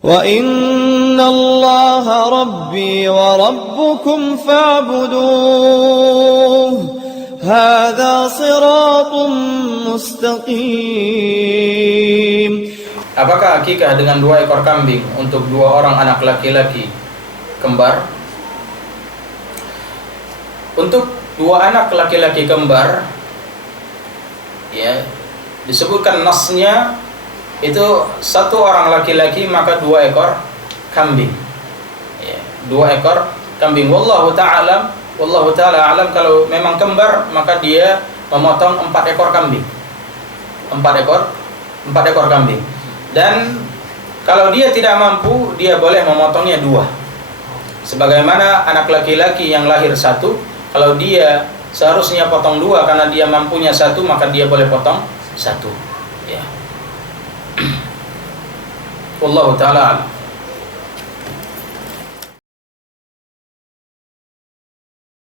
وَإِنَّ اللَّهَ رَبِّي وَرَبُّكُمْ فَاعْبُدُوهُ هَذَا صِرَاطٌ مُسْتَقِيمٌ. Apakah akikah dengan 2 ekor kambing untuk 2 orang anak laki-laki kembar? Untuk 2 anak laki-laki kembar, ya, disebutkan nasnya itu 1 orang laki-laki maka 2 ekor kambing. Ya, 2 ekor kambing. Wallahu ta'ala alam, kalau memang kembar maka dia memotong 4 ekor kambing. 4 ekor kambing. Dan kalau dia tidak mampu, dia boleh memotongnya 2. Sebagaimana anak laki-laki yang lahir 1, kalau dia seharusnya potong 2 karena dia mampunya 1, maka dia boleh potong 1. Ya. Wallahu ta'ala alam.